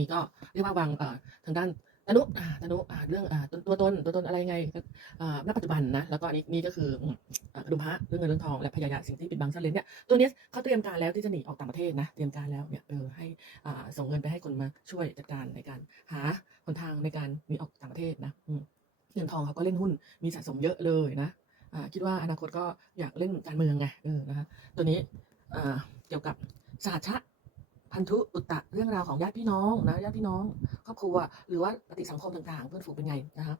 นี้ก็เรียกว่าวางเอ่อทางด้านตนุอ่าตนุอ่าเรื่องอ่าตัวตัวตนตัวตนอะไรไงก็อ่าณปัจจุบันนะแล้วก็อันนี้นี่ก็คือกระดุมพระเรื่องเงินเรื่องทองและพยายามสิ่งที่ปิดบังซ่อนเร้นเนี่ยตัวนี้เขาเตรียมการแล้วที่จะหนีออกต่างประเทศนะเตรียมการแล้วเนี่ยเออให้อ่าส่งเงินไปให้คนมาช่วยจัดการในการหาหนทางในการหนีออกต่างประเทศนะเงินทองเขาก็เล่นหุ้นมีสะสมเยอะเลยนะอ่าคิดว่าอนาคตก็อยากเล่นการเมืองไงเออนะคะตัวนี้อ่าเกี่ยวกับสหัชชะ พันธุอุตตะเรื่องราวของญาติพี่น้องนะญาติพี่น้องครอบครัวหรือว่าปฏิสังคมต่างๆ เพื่อนฝูงเป็นไงนะคะ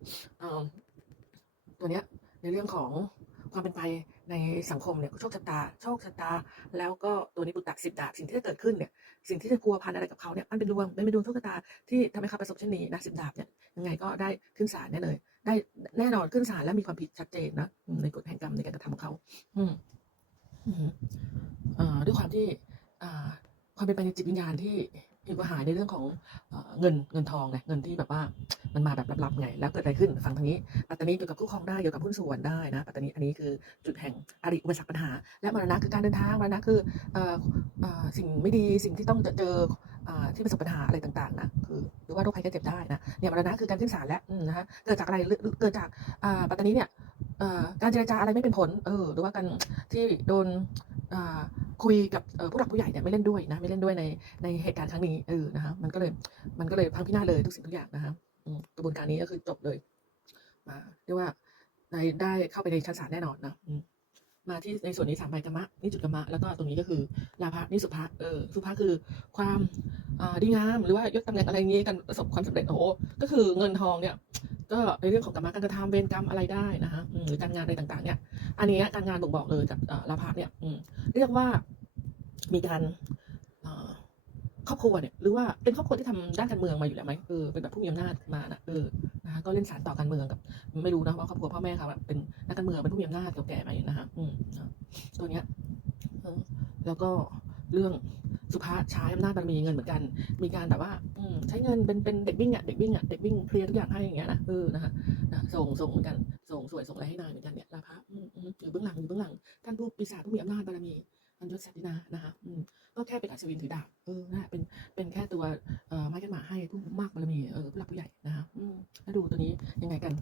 ตัวเนี้ยในเรื่องของความเป็นไปในสังคมเนี่ยโชคชะตาโชคชะตา แล้วก็ตัวนี้บุตตะสิบดาบสิ่งที่จะเกิดขึ้นเนี่ยสิ่งที่จะกลัวพันอะไรกับเขาเนี่ยมันเป็นดวงมันเป็นดวงโชคชะตาที่ทำให้เขาประสบเช่นนี้นะสิบดาบเนี่ยยังไงก็ได้ขึ้นศาลแน่เลย ได้แน่นอนขึ้นศาลและมีความผิดชัดเจนนะในกฎแห่งกรรมในการกระทำของเขา อืมอืมอ่อด้วยความที่อ่า ความเป็นไปในจิตวิญญาณที่อยู่กับหายในเรื่องของเงินเงินทองไงเงินที่แบบว่ามันมาแบบลับๆไงแล้วเกิดอะไรขึ้นฟังทางนี้ปัตตานีเกี่ยวกับคู่ครองได้เกี่ยวกับหุ้นส่วนได้นะปัตตานีอันนี้คือจุดแห่งอริอุปสรรคปัญหา และมรณะคือการเดินทางมรณะคือสิ่งไม่ดีสิ่งที่ต้องเจอที่ประสบปัญหาอะไรต่างๆนะคือหรือว่าโรคภัยแค่เจ็บได้นะเนี่ยมรณะคือการขึ้นศาลแล้วนะฮะเกิดจากอะไรเกิดจากปัตตานีเนี่ยการเจรจาอะไรไม่เป็นผลเออหรือว่าการที่โดนอ คุยกับผู้หลักผู้ใหญ่เนี่ยไม่เล่นด้วยนะไม่เล่นด้วยในในเหตุการณ์ครั้งนี้เออนะคะมันก็เลยมันก็เลยพังพินาศเลยทุกสิ่งทุกอย่างนะคะกระบวนการนี้ก็คือจบเลยมาเรียกว่าได้ได้เข้าไปในชั้นศาลแน่นอนนะมาที่ในส่วนนี้สามใบกรรมะนี่จุดกรรมะแล้วก็ตรงนี้ก็คือลาภะนี่สุภะเออสุภะคือความดีงามหรือว่ายศตำแหน่งอะไรอย่างงี้ยการประสบความสำเร็จโอ้โหก็คือเงินทองเนี่ย ก็ในเรื่องของกรรมการกระทำเวรกรรมอะไรได้นะคะหรือการงานอะไรต่างๆ เนี่ย อันนี้การงานบ่งบอกเลยกับลาภะเนี่ยอืเรียกว่ามีการครอบครัวเนี่ยหรือว่าเป็นครอบครัวที่ทำด้านการเมืองมาอยู่แล้วไหมเออเป็นแบบผู้มีอำนาจมานะเออนะคะก็เล่นสารต่อการเมืองกับ ไม่รู้นะว่าครอบครัวพ่อแม่เขาแบบเป็นนักการเมืองเป็นผู้มีอำนาจเก่าแก่ไหมนะคะอืมตัวเนี้ยแล้วก็เรื่องสุภาใช้อำนาจบารมีเงินเหมือนกัน มีการแบบว่า อื ใช้เงินเป็นเป็นเด็กวิ่งอะเด็กวิ่งอะเด็กวิ่งเคลียร์ทุกอย่างให้อย่างเงี้ยนะเออนะคะส่งส่งเหมือนกันส่งสวยส่งอะไรให้นายเหมือนกันเนี่ยลาภะอืมอืมอยู่เบื้องหลังอยู่เบื้องหลังท่านผู้ปีศาจผู้มีอำนาจบารมีอันยศศักดินานะคะอืมก็แค่เป็นอัศวินถือดาบเออนะเป็นเป็นแค่ตัวเอ่อไม้กันหมาให้ผู้มากบารมีเออผู้หลักผู้ใหญ่นะคะอืมแล้วดูตัวนี้ยังไงกัน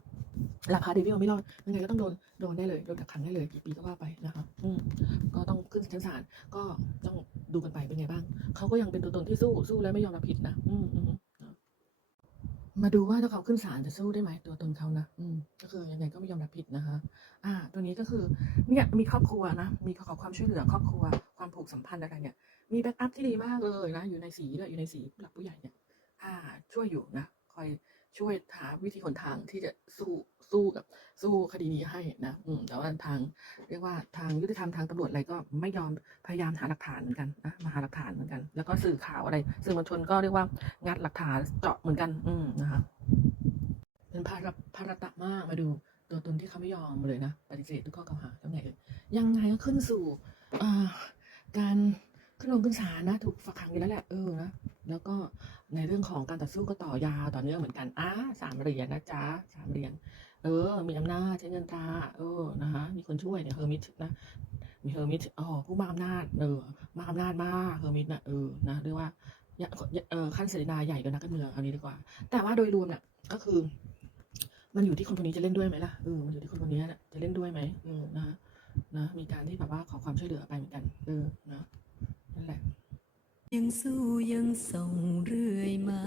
ราคาเดวิลไม่รอดยังไงก็ต้องโดนโดนได้เลยโดนกักขังได้เลยกี่ปีก็ว่าไปนะคะอืมก็ต้องขึ้นชั้นศาลก็ต้อง ดูกันไปเป็นไงบ้างเขาก็ยังเป็นตัวตนที่สู้สู้และไม่ยอมรับผิดนะอืมอืมมาดูว่าถ้าเขาขึ้นศาลจะสู้ได้ไหมตัวตนเขานะอืมก็คือยังไงก็ไม่ยอมรับผิดนะคะ อ่า ตัวนี้ก็คือเนี่ยมีครอบครัวนะมีขอความช่วยเหลือครอบครัว ความผูกสัมพันธ์อะไรเนี่ยมีแบ็กอัพที่ดีมากเลยนะอยู่ในสีด้วยอยู่ในสีผู้หลักผู้ใหญ่เนี่ย อ่า ช่วยอยู่นะ คอยช่วยหาวิธีหนทางที่จะสู้สู้กับสู้คดีนี้ให้นะอืมแต่ว่าทางเรียกว่าทางยุติธรรมทางตำรวจอะไรก็ไม่ยอมพยายามหาหลักฐานเหมือนกันนะมาหาหลักฐานเหมือนกัน แล้วก็สื่อข่าวอะไร สื่อมวลชนก็เรียกว่างัดหลักฐานเจาะเหมือนกัน อืมนะคะเป็นภาระภาระตะมากมาดูตัวตนที่เขาไม่ยอมเลยนะปฏิเสธทุกข้อกล่าวหาแล้วไงเอ่ยยังไงก็ขึ้นสู่อ่าการขึ้นลงขึ้นศาลนะ ถูกฝากขังอยู่แล้วแหละเออนะ แล้วก็ในเรื่องของการต่อสู้ก็ต่อยาวต่อเนื่องเหมือนกันอะสามเหรียญนะจ๊ะสามเหรียญเออ มีอำนาจใช้เงินตาเออนะคะมีคนช่วยเนี่ยเฮอร์มิตนะมีเฮอร์มิตอ๋อผู้มาอำนาจเออมาอำนาจมากเฮอร์มิตนะเออนะเรียกว่าเออขั้นเสนาใหญ่กว่านักการเมืองเอานี้ดีกว่า แต่ว่าโดยรวมเนี่ยก็คือ มันอยู่ที่คนคนนี้จะเล่นด้วยไหมล่ะเออมันอยู่ที่คนคนนี้น่ะจะเล่นด้วยไหมเออนะนะมีการที่แบบว่าขอความช่วยเหลือไปเหมือนกันเออนะนั่นแหละ ยังสู้ยังส่งเรื่อยมา